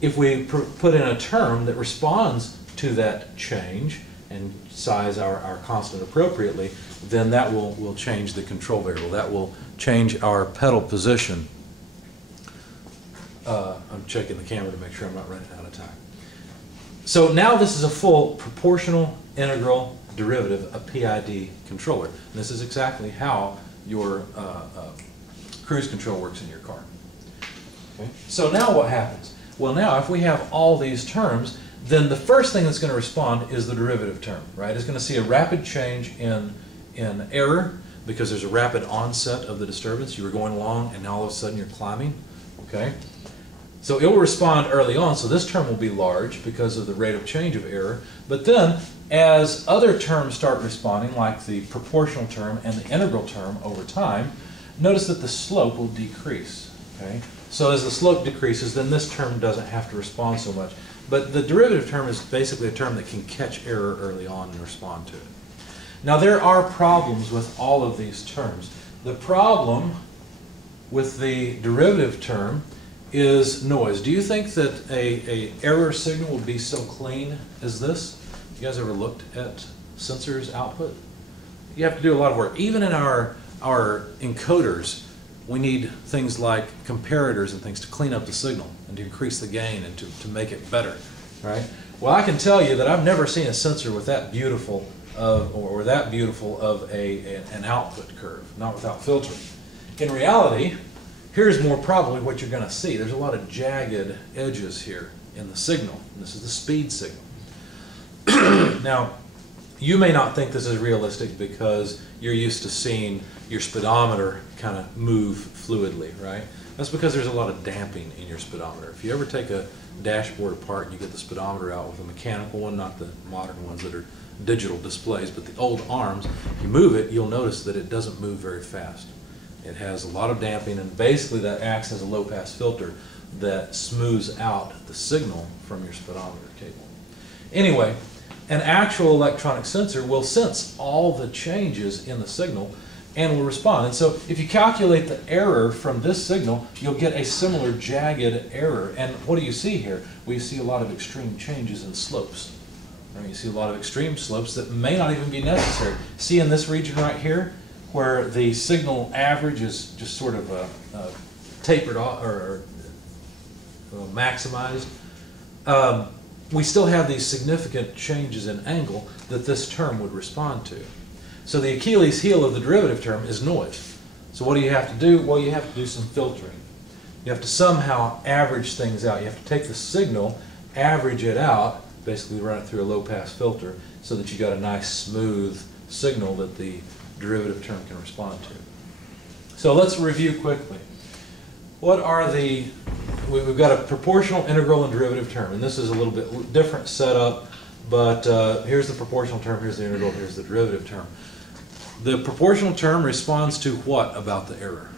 if we put in a term that responds to that change and size our constant appropriately, then that will change the control variable. That will change our pedal position. I'm checking the camera to make sure I'm not running out of time. So now this is a full proportional integral derivative, a PID controller. And this is exactly how your cruise control works in your car. Okay. So now what happens? Well, now if we have all these terms, then the first thing that's going to respond is the derivative term, right? It's going to see a rapid change in error because there's a rapid onset of the disturbance. You were going along and now all of a sudden you're climbing, okay? So it will respond early on, so this term will be large because of the rate of change of error. But then, as other terms start responding, like the proportional term and the integral term over time, notice that the slope will decrease, okay? So as the slope decreases, then this term doesn't have to respond so much. But the derivative term is basically a term that can catch error early on and respond to it. Now there are problems with all of these terms. The problem with the derivative term is noise. Do you think that a error signal would be so clean as this? You guys ever looked at sensors output? You have to do a lot of work. Even in our encoders, we need things like comparators and things to clean up the signal and to increase the gain and to make it better, right? Well, I can tell you that I've never seen a sensor with that beautiful of an output curve, not without filtering. In reality, here's more probably what you're going to see. There's a lot of jagged edges here in the signal. And this is the speed signal. Now, you may not think this is realistic because you're used to seeing your speedometer kind of move fluidly, right? That's because there's a lot of damping in your speedometer. If you ever take a dashboard apart and you get the speedometer out with a mechanical one, not the modern ones that are digital displays, but the old arms, you move it, you'll notice that it doesn't move very fast. It has a lot of damping, and basically that acts as a low-pass filter that smooths out the signal from your speedometer cable. Anyway, an actual electronic sensor will sense all the changes in the signal and will respond. And so if you calculate the error from this signal, you'll get a similar jagged error. And what do you see here? We see a lot of extreme changes in slopes. Right? You see a lot of extreme slopes that may not even be necessary. See in this region right here, where the signal average is just sort of tapered off or maximized, we still have these significant changes in angle that this term would respond to. So the Achilles heel of the derivative term is noise. So what do you have to do? Well, you have to do some filtering. You have to somehow average things out. You have to take the signal, average it out, basically run it through a low-pass filter so that you got a nice smooth signal that the derivative term can respond to. So let's review quickly. What are we've got a proportional, integral, and derivative term, and this is a little bit different setup, but here's the proportional term, here's the integral, here's the derivative term. The proportional term responds to what about the error?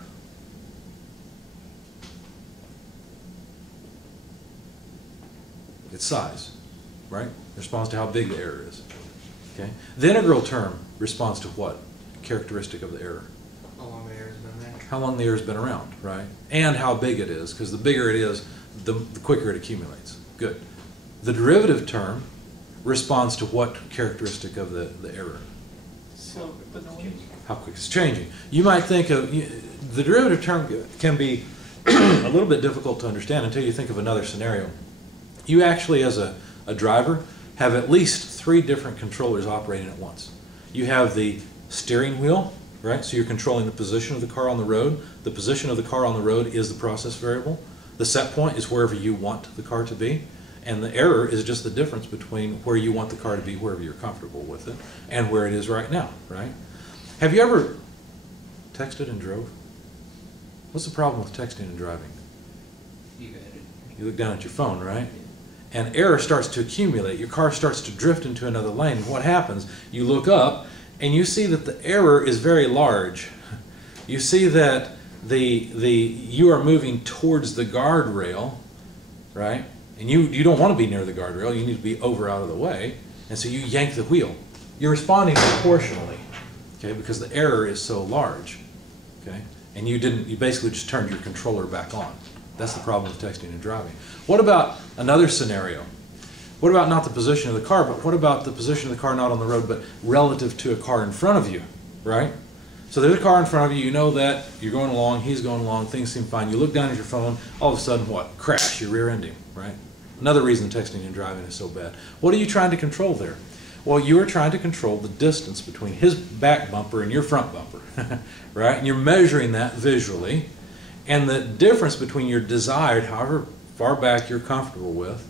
Its size, right? It responds to how big the error is. Okay. The integral term responds to what characteristic of the error? How long the error's been there. How long the error's been around, right? And how big it is, because the bigger it is, the quicker it accumulates. Good. The derivative term responds to what characteristic of the error? So, How quick it's changing. You might think of, the derivative term can be a little bit difficult to understand until you think of another scenario. You actually, as a driver, have at least 3 different controllers operating at once. You have the steering wheel, right? So you're controlling the position of the car on the road. The position of the car on the road is the process variable. The set point is wherever you want the car to be. And the error is just the difference between where you want the car to be, wherever you're comfortable with it, and where it is right now, right? Have you ever texted and drove? What's the problem with texting and driving? You look down at your phone, right? And error starts to accumulate. Your car starts to drift into another lane. What happens? You look up and you see that the error is very large. You see that you are moving towards the guardrail, right? And you don't want to be near the guardrail. You need to be over out of the way. And so you yank the wheel. You're responding proportionally, okay, because the error is so large, okay? And you basically just turned your controller back on. That's the problem with texting and driving. What about Another scenario. What about not the position of the car, but what about the position of the car not on the road, but relative to a car in front of you, right? So there's a car in front of you, you know that, you're going along, he's going along, things seem fine. You look down at your phone, all of a sudden what? Crash, you rear end him, right? Another reason texting and driving is so bad. What are you trying to control there? Well, you are trying to control the distance between his back bumper and your front bumper, right? And you're measuring that visually, and the difference between your desired, however far back you're comfortable with.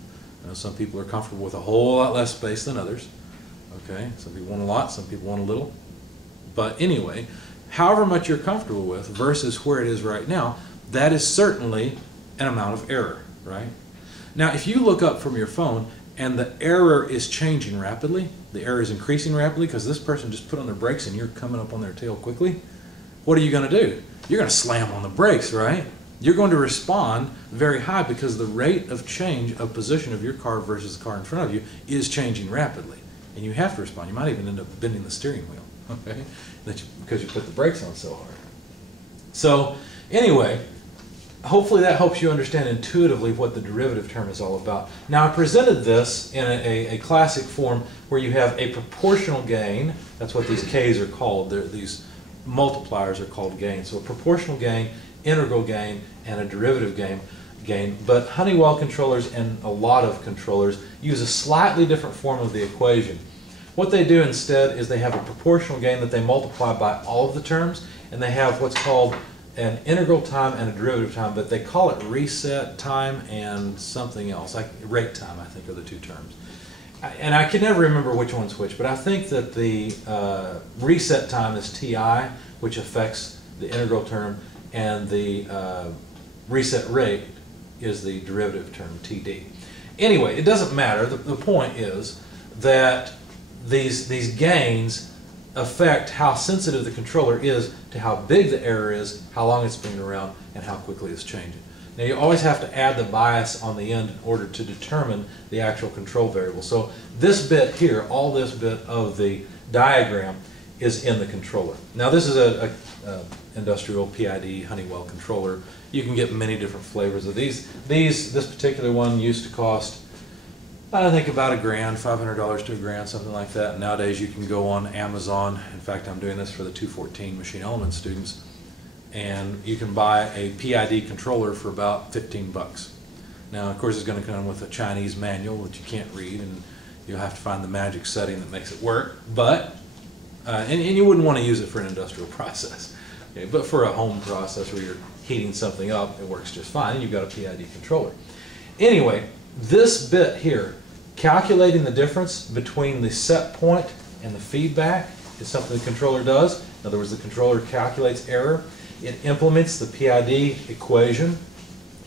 Some people are comfortable with a whole lot less space than others. Okay, some people want a lot, some people want a little. But anyway, however much you're comfortable with versus where it is right now, that is certainly an amount of error, right? Now, if you look up from your phone and the error is changing rapidly, the error is increasing rapidly because this person just put on their brakes and you're coming up on their tail quickly, what are you going to do? You're going to slam on the brakes, right? You're going to respond very high because the rate of change of position of your car versus the car in front of you is changing rapidly. And you have to respond. You might even end up bending the steering wheel, okay? Because you put the brakes on so hard. So anyway, hopefully that helps you understand intuitively what the derivative term is all about. Now I presented this in a classic form where you have a proportional gain. That's what these K's are called. These multipliers are called gains. So a proportional gain, integral gain, and a derivative gain. But Honeywell controllers and a lot of controllers use a slightly different form of the equation. What they do instead is they have a proportional gain that they multiply by all of the terms, and they have what's called an integral time and a derivative time, but they call it reset time and something else, like rate time, I think, are the two terms. And I can never remember which one's which, but I think that the reset time is TI, which affects the integral term, and the reset rate is the derivative term, TD. Anyway, it doesn't matter. The point is that these gains affect how sensitive the controller is to how big the error is, how long it's been around, and how quickly it's changing. Now you always have to add the bias on the end in order to determine the actual control variable. So this bit here, all this bit of the diagram is in the controller. Now this is a industrial PID Honeywell controller. You can get many different flavors of these. This particular one used to cost, I think, about $1,000, $500 to $1,000, something like that. Nowadays you can go on Amazon. In fact, I'm doing this for the 214 machine element students, and you can buy a PID controller for about 15 bucks. Now, of course, it's going to come with a Chinese manual that you can't read, and you'll have to find the magic setting that makes it work. But and you wouldn't want to use it for an industrial process. Okay, but for a home process where you're heating something up, it works just fine, and you've got a PID controller. Anyway, this bit here, calculating the difference between the set point and the feedback, is something the controller does. In other words, the controller calculates error. It implements the PID equation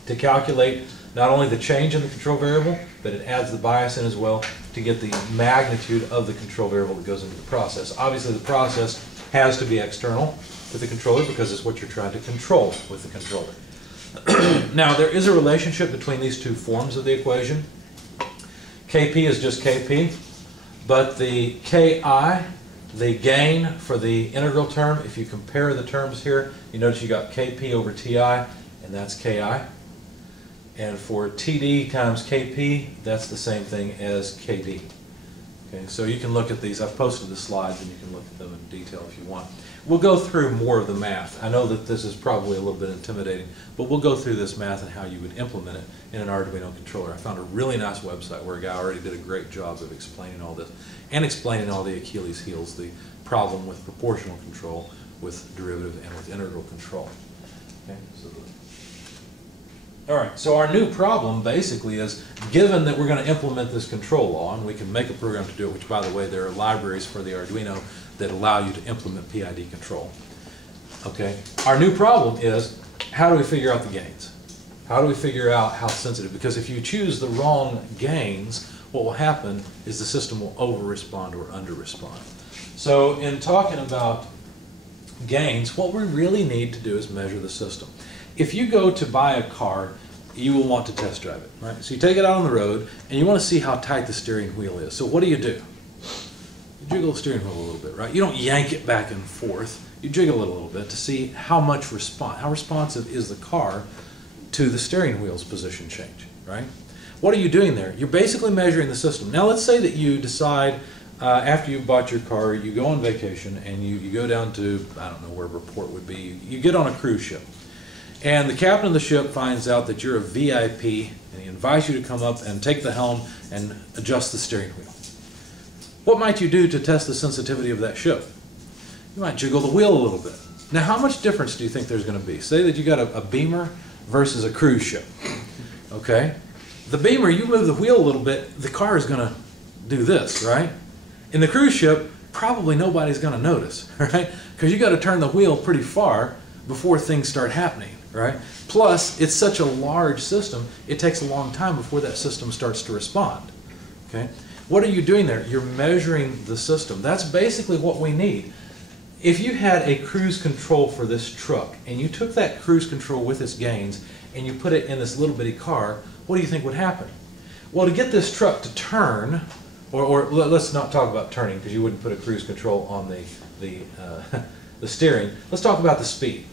to calculate not only the change in the control variable, but it adds the bias in as well to get the magnitude of the control variable that goes into the process. Obviously, the process has to be external to the controller because it's what you're trying to control with the controller. Now, there is a relationship between these two forms of the equation. Kp is just Kp, but the Ki, the gain for the integral term, if you compare the terms here, you notice you got Kp over Ti, and that's Ki. And for Td times Kp, that's the same thing as Kd. Okay, so you can look at these. I've posted the slides, and you can look at them in detail if you want. We'll go through more of the math. I know that this is probably a little bit intimidating, but we'll go through this math and how you would implement it in an Arduino controller. I found a really nice website where a guy already did a great job of explaining all this and explaining all the Achilles heels, the problem with proportional control, with derivative, and with integral control. Okay, all right, so our new problem basically is, given that we're going to implement this control law, and we can make a program to do it, which, by the way, there are libraries for the Arduino that allow you to implement PID control. Okay, our new problem is, how do we figure out the gains? How do we figure out how sensitive? Because if you choose the wrong gains, what will happen is the system will over-respond or under-respond. So in talking about gains, what we really need to do is measure the system. If you go to buy a car, you will want to test drive it, right? So you take it out on the road, and you want to see how tight the steering wheel is. So what do? You jiggle the steering wheel a little bit, right? You don't yank it back and forth. You jiggle it a little bit to see how responsive is the car to the steering wheel's position change, right? What are you doing there? You're basically measuring the system. Now let's say that you decide after you've bought your car, you go on vacation and you go down to, I don't know where Report would be, you get on a cruise ship. And the captain of the ship finds out that you're a VIP and he invites you to come up and take the helm and adjust the steering wheel. What might you do to test the sensitivity of that ship? You might jiggle the wheel a little bit. Now how much difference do you think there's going to be? Say that you got a Beamer versus a cruise ship. Okay? The Beamer, you move the wheel a little bit, the car is going to do this, right? In the cruise ship, probably nobody's going to notice, right? Because you got to turn the wheel pretty far before things start happening, right? Plus, it's such a large system, it takes a long time before that system starts to respond, okay? What are you doing there? You're measuring the system. That's basically what we need. If you had a cruise control for this truck, and you took that cruise control with its gains, and you put it in this little bitty car, what do you think would happen? Well, to get this truck to turn, or let's not talk about turning, because you wouldn't put a cruise control on the steering. Let's talk about the speed.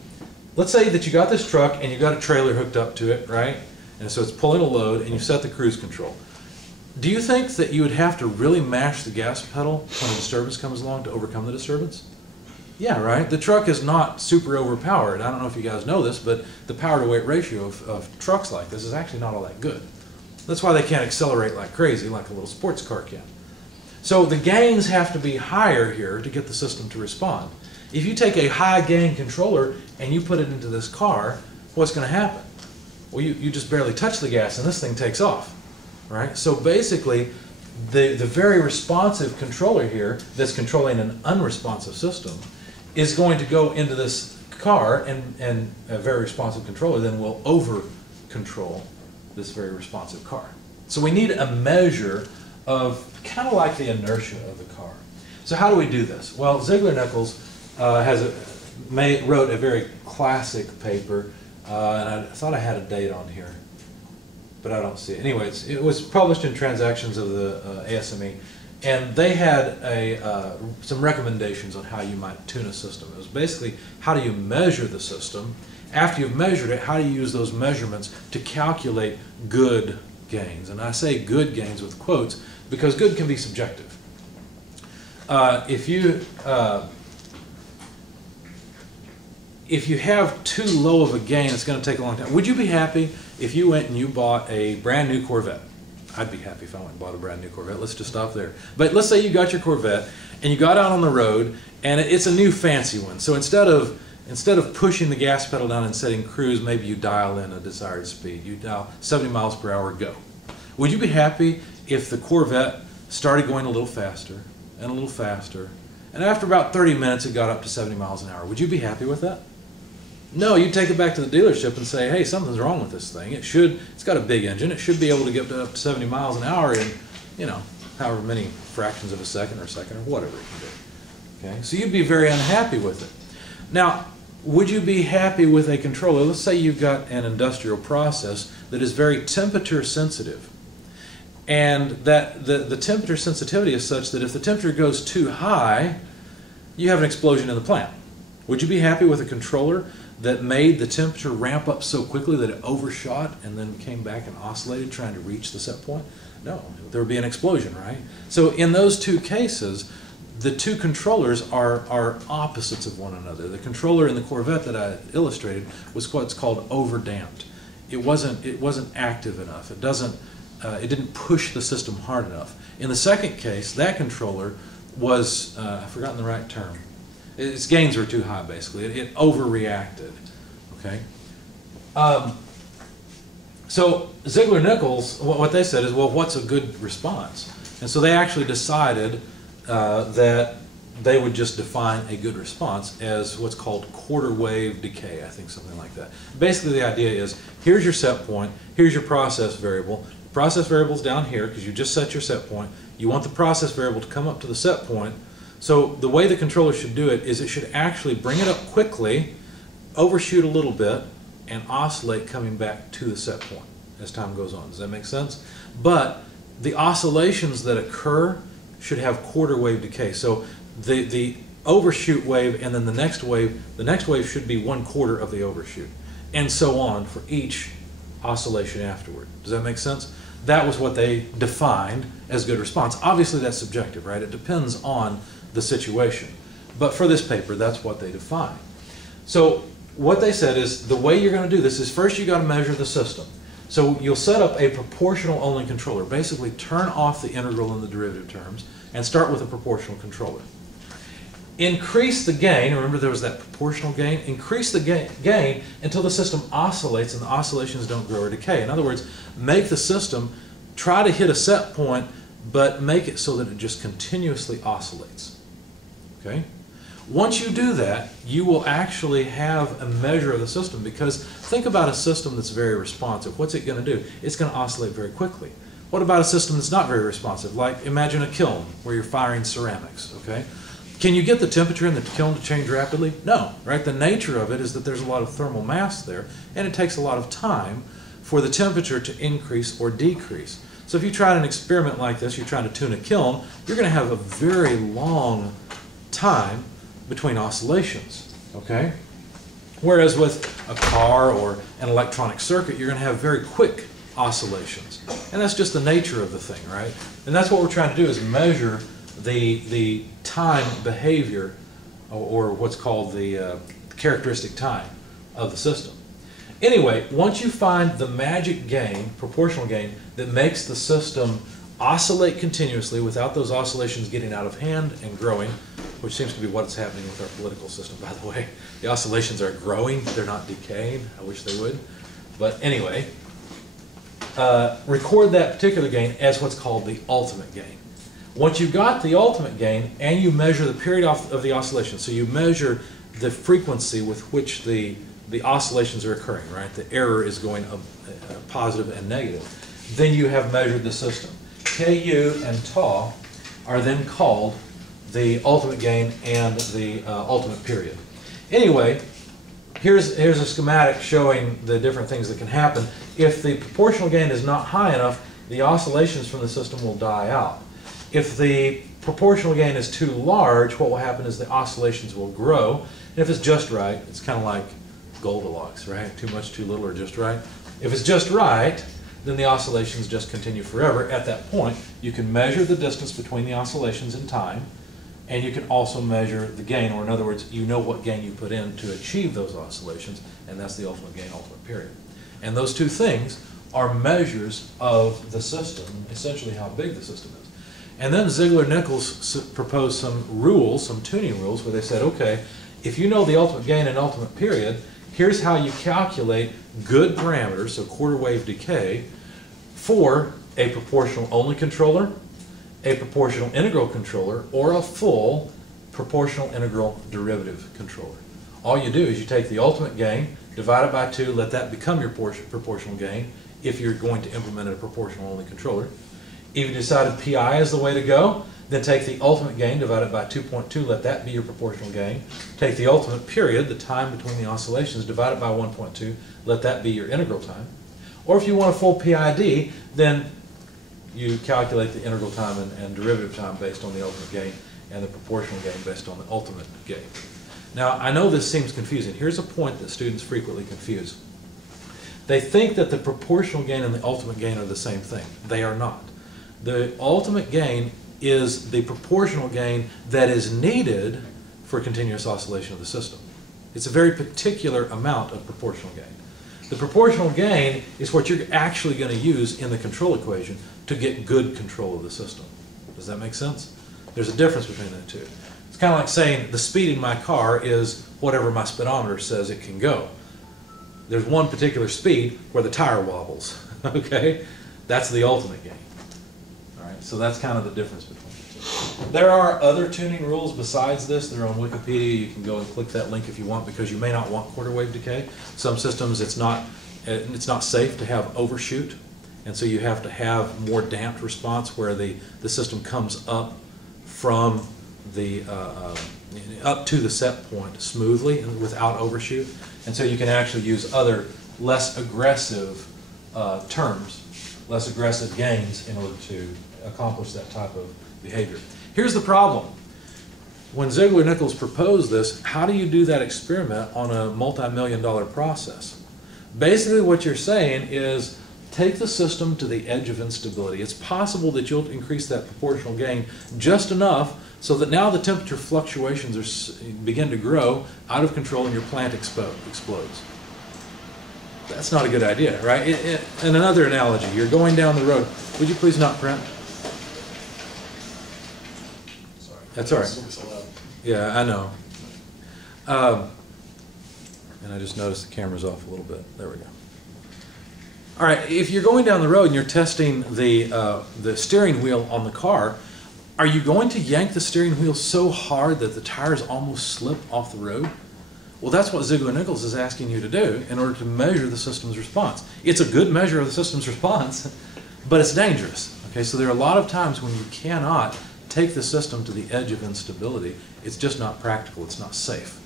Let's say that you got this truck and you got a trailer hooked up to it, right? And so it's pulling a load and you set the cruise control. Do you think that you would have to really mash the gas pedal when a disturbance comes along to overcome the disturbance? Yeah, right? The truck is not super overpowered. I don't know if you guys know this, but the power to weight ratio of trucks like this is actually not all that good. That's why they can't accelerate like crazy like a little sports car can. So the gains have to be higher here to get the system to respond. If you take a high gain controller and you put it into this car, what's going to happen? Well, you just barely touch the gas and this thing takes off, right? So basically, the very responsive controller here that's controlling an unresponsive system is going to go into this car, and a very responsive controller then will over-control this very responsive car. So we need a measure of kind of like the inertia of the car. So how do we do this? Well, Ziegler Nichols wrote a very classic paper, and I thought I had a date on here, but I don't see it. Anyway, it was published in Transactions of the ASME, and they had some recommendations on how you might tune a system. It was basically, how do you measure the system? After you've measured it, how do you use those measurements to calculate good gains? And I say good gains with quotes because good can be subjective. If you have too low of a gain, it's going to take a long time. Would you be happy if you went and you bought a brand new Corvette? I'd be happy if I went and bought a brand new Corvette. Let's just stop there. But let's say you got your Corvette and you got out on the road and it's a new fancy one. So instead of pushing the gas pedal down and setting cruise, maybe you dial in a desired speed. You dial 70 miles per hour, go. Would you be happy if the Corvette started going a little faster and a little faster, and after about 30 minutes it got up to 70 miles an hour? Would you be happy with that? No, you'd take it back to the dealership and say, hey, something's wrong with this thing. It's got a big engine. It should be able to get up to 70 miles an hour in, however many fractions of a second or whatever it can do. Okay? So you'd be very unhappy with it. Now, would you be happy with a controller? Let's say you've got an industrial process that is very temperature sensitive. And that the temperature sensitivity is such that if the temperature goes too high, you have an explosion in the plant. Would you be happy with a controller that made the temperature ramp up so quickly that it overshot and then came back and oscillated trying to reach the set point? No, there would be an explosion, right? So in those two cases, the two controllers are opposites of one another. The controller in the Corvette that I illustrated was what's called overdamped. It wasn't active enough. It didn't push the system hard enough. In the second case, that controller was, I've forgotten the right term. Its gains were too high, basically. It overreacted. Okay. So Ziegler Nichols, what they said is, well, what's a good response? And so they actually decided that they would just define a good response as what's called quarter wave decay, I think, something like that. Basically, the idea is, here's your set point, here's your process variable. The process variable's down here because you just set your set point. You want the process variable to come up to the set point. So the way the controller should do it is it should actually bring it up quickly, overshoot a little bit, and oscillate coming back to the set point as time goes on. Does that make sense? But the oscillations that occur should have quarter wave decay. So the overshoot wave and then the next wave should be 1/4 of the overshoot, and so on for each oscillation afterward. Does that make sense? that was what they defined as good response. Obviously that's subjective, right? It depends on the situation. But for this paper, that's what they defined. So what they said is the way you're going to do this is first you got to measure the system. So you'll set up a proportional only controller. Basically turn off the integral and the derivative terms and start with a proportional controller. Increase the gain, remember there was that proportional gain, increase the gain until the system oscillates and the oscillations don't grow or decay. In other words, make the system try to hit a set point but make it so that it just continuously oscillates. Okay? Once you do that, you will actually have a measure of the system, because think about a system that's very responsive. What's it going to do? It's going to oscillate very quickly. What about a system that's not very responsive? Like imagine a kiln where you're firing ceramics. Okay? Can you get the temperature in the kiln to change rapidly? No, right? The nature of it is that there's a lot of thermal mass there, and it takes a lot of time for the temperature to increase or decrease. So if you try an experiment like this, you're trying to tune a kiln, you're going to have a very long time between oscillations, okay? Whereas with a car or an electronic circuit, you're going to have very quick oscillations. And that's just the nature of the thing, right? And that's what we're trying to do, is measure the time behavior, or what's called the characteristic time of the system. Anyway, once you find the magic gain, proportional gain, that makes the system oscillate continuously without those oscillations getting out of hand and growing, which seems to be what's happening with our political system, by the way. The oscillations are growing, they're not decaying. I wish they would. But anyway, record that particular gain as what's called the ultimate gain. Once you've got the ultimate gain and you measure the period of the oscillation, so you measure the frequency with which the oscillations are occurring, right? The error is going positive and negative. Then you have measured the system. Ku and tau are then called the ultimate gain and the ultimate period. Anyway, here's a schematic showing the different things that can happen. If the proportional gain is not high enough, the oscillations from the system will die out. If the proportional gain is too large, what will happen is the oscillations will grow. And if it's just right, it's kind of like Goldilocks, right? Too much, too little, or just right. If it's just right, then the oscillations just continue forever. At that point, you can measure the distance between the oscillations in time, and you can also measure the gain, or in other words, you know what gain you put in to achieve those oscillations, and that's the ultimate gain, ultimate period. And those two things are measures of the system, essentially how big the system is. And then Ziegler Nichols proposed some rules, some tuning rules, where they said, okay, if you know the ultimate gain and ultimate period, here's how you calculate good parameters, so quarter wave decay, for a proportional only controller, a proportional integral controller, or a full proportional integral derivative controller. All you do is you take the ultimate gain, divide it by 2, let that become your proportional gain if you're going to implement a proportional only controller. If you decided PI is the way to go, then take the ultimate gain, divide it by 2.2, let that be your proportional gain. Take the ultimate period, the time between the oscillations, divide it by 1.2, let that be your integral time. Or if you want a full PID, then you calculate the integral time and derivative time based on the ultimate gain and the proportional gain based on the ultimate gain. Now, I know this seems confusing. Here's a point that students frequently confuse. They think that the proportional gain and the ultimate gain are the same thing. They are not. The ultimate gain is the proportional gain that is needed for continuous oscillation of the system. It's a very particular amount of proportional gain. The proportional gain is what you're actually going to use in the control equation to get good control of the system. Does that make sense? There's a difference between the two. It's kind of like saying the speed in my car is whatever my speedometer says it can go. There's one particular speed where the tire wobbles, okay? That's the ultimate gain. All right, so that's kind of the difference between the two. There are other tuning rules besides this. They're on Wikipedia. You can go and click that link if you want, because you may not want quarter wave decay. Some systems it's not safe to have overshoot, and so you have to have more damped response where the system comes up from the up to the set point smoothly and without overshoot. And so you can actually use other less aggressive terms, less aggressive gains in order to accomplish that type of behavior. Here's the problem. When Ziegler Nichols proposed this, how do you do that experiment on a multi-million-dollar process? Basically what you're saying is take the system to the edge of instability. It's possible that you'll increase that proportional gain just enough so that now the temperature fluctuations begin to grow out of control and your plant explodes. That's not a good idea, right? And another analogy, you're going down the road. Would you please not print? Sorry. That's all right. So loud. Yeah, I know. And I just noticed the camera's off a little bit. There we go. All right, if you're going down the road and you're testing the steering wheel on the car, are you going to yank the steering wheel so hard that the tires almost slip off the road? Well, that's what Ziegler Nichols is asking you to do in order to measure the system's response. It's a good measure of the system's response, but it's dangerous. Okay, so there are a lot of times when you cannot take the system to the edge of instability. It's just not practical. It's not safe.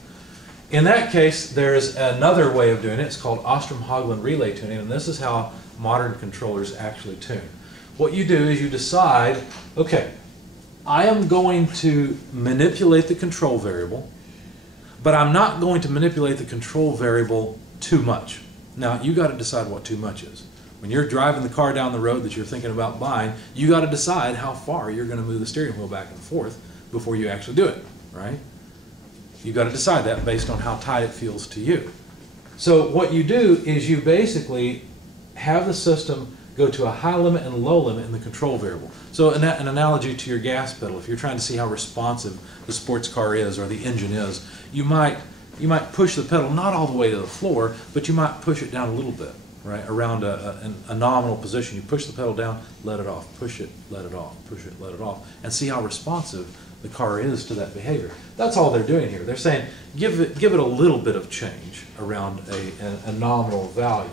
In that case, there's another way of doing it. It's called Ostrom-Hagelin relay tuning, and this is how modern controllers actually tune. What you do is you decide, okay, I am going to manipulate the control variable, but I'm not going to manipulate the control variable too much. Now, you got to decide what too much is. When you're driving the car down the road that you're thinking about buying, you got to decide how far you're going to move the steering wheel back and forth before you actually do it, right? You've got to decide that based on how tight it feels to you. So what you do is you basically have the system go to a high limit and low limit in the control variable. So an analogy to your gas pedal, if you're trying to see how responsive the sports car is or the engine is, you might push the pedal not all the way to the floor, but you might push it down a little bit, right, around a nominal position. You push the pedal down, let it off, push it, let it off, push it, let it off, and see how responsive the car is to that behavior. That's all they're doing here. They're saying give it a little bit of change around a nominal value,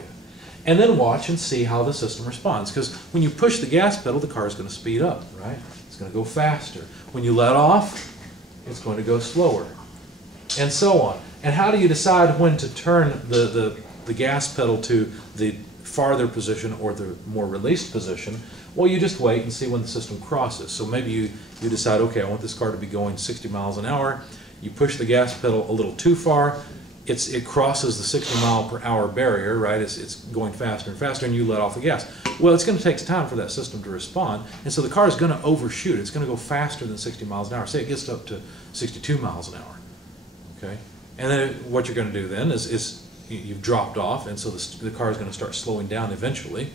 and then watch and see how the system responds. Because when you push the gas pedal, the car is going to speed up, right? It's going to go faster. When you let off, it's going to go slower, and so on. And how do you decide when to turn the gas pedal to the farther position or the more released position? Well, you just wait and see when the system crosses. So maybe you decide, okay, I want this car to be going 60 miles an hour. You push the gas pedal a little too far. It crosses the 60 mile per hour barrier, right? It's going faster and faster, and you let off the gas. Well, it's going to take time for that system to respond, and so the car is going to overshoot. It's going to go faster than 60 miles an hour. Say it gets up to 62 miles an hour, okay? And then what you're going to do then is you've dropped off, and so the car is going to start slowing down eventually.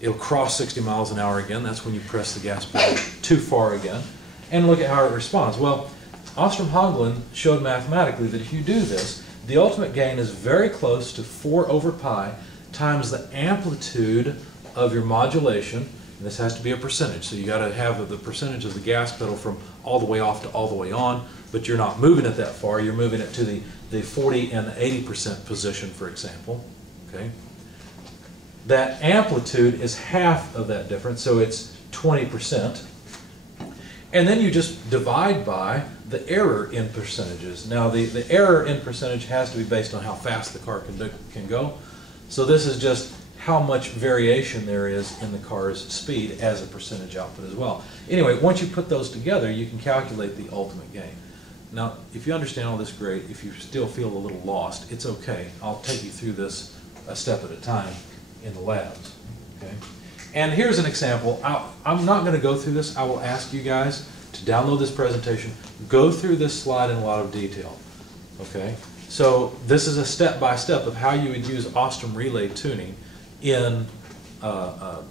It'll cross 60 miles an hour again. That's when you press the gas pedal too far again. And look at how it responds. Well, Ostrom-Hagelin showed mathematically that if you do this, the ultimate gain is very close to 4 over pi times the amplitude of your modulation. And this has to be a percentage. So you got to have the percentage of the gas pedal from all the way off to all the way on, but you're not moving it that far. You're moving it to the 40 and 80% position, for example. Okay. That amplitude is half of that difference, so it's 20%. And then you just divide by the error in percentages. Now, the error in percentage has to be based on how fast the car can go. So this is just how much variation there is in the car's speed as a percentage output as well. Anyway, once you put those together, you can calculate the ultimate gain. Now, if you understand all this, great. If you still feel a little lost, it's okay. I'll take you through this a step at a time in the labs. Okay? And here's an example. I'm not going to go through this. I will ask you guys to download this presentation, go through this slide in a lot of detail. Okay? So this is a step-by-step of how you would use Ostrom relay tuning in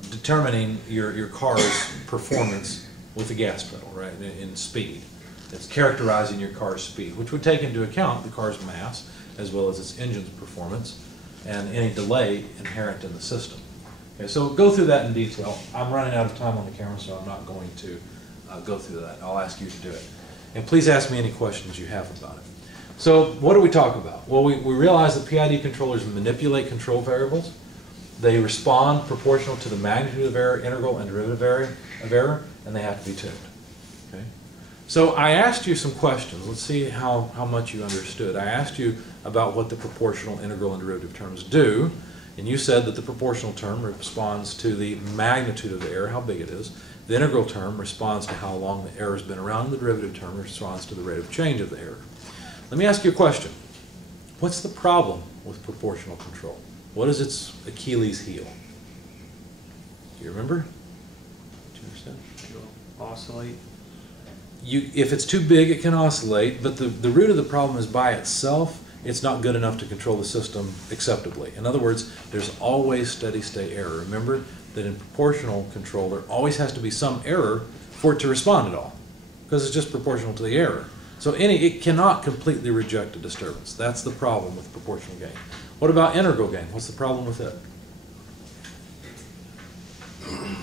determining your car's performance with the gas pedal, right, in speed. It's characterizing your car's speed, which would take into account the car's mass as well as its engine's performance and any delay inherent in the system. Okay, so go through that in detail. I'm running out of time on the camera, so I'm not going to go through that. I'll ask you to do it. And please ask me any questions you have about it. So what do we talk about? Well, we realize that PID controllers manipulate control variables. They respond proportional to the magnitude of error, integral and derivative error, and they have to be tuned. Okay? So I asked you some questions. Let's see how much you understood. I asked you about what the proportional, integral, and derivative terms do, and you said that the proportional term responds to the magnitude of the error, how big it is. The integral term responds to how long the error has been around, and the derivative term responds to the rate of change of the error. Let me ask you a question. What's the problem with proportional control? What is its Achilles heel? You remember? Do you understand? It'll oscillate. If it's too big, it can oscillate, but the root of the problem is by itself, it's not good enough to control the system acceptably. In other words, there's always steady state error. Remember that in proportional control, there always has to be some error for it to respond at all, because it's just proportional to the error. So it cannot completely reject a disturbance. That's the problem with proportional gain. What about integral gain? What's the problem with it?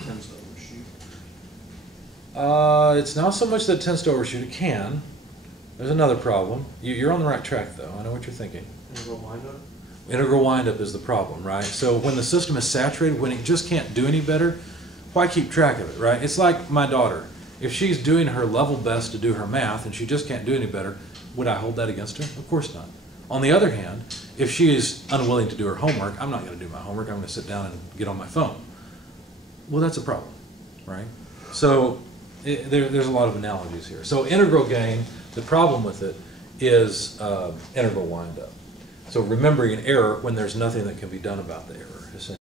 Tends to overshoot. It's not so much that it tends to overshoot. It can. There's another problem. You're on the right track, though. I know what you're thinking. Integral windup. Integral windup is the problem, right? So when the system is saturated, when it just can't do any better, why keep track of it, right? It's like my daughter. If she's doing her level best to do her math and she just can't do any better, would I hold that against her? Of course not. On the other hand, if she is unwilling to do her homework, I'm not going to do my homework. I'm going to sit down and get on my phone. Well, that's a problem, right? So there's a lot of analogies here. So integral gain, the problem with it is integral windup. So remembering an error when there's nothing that can be done about the error.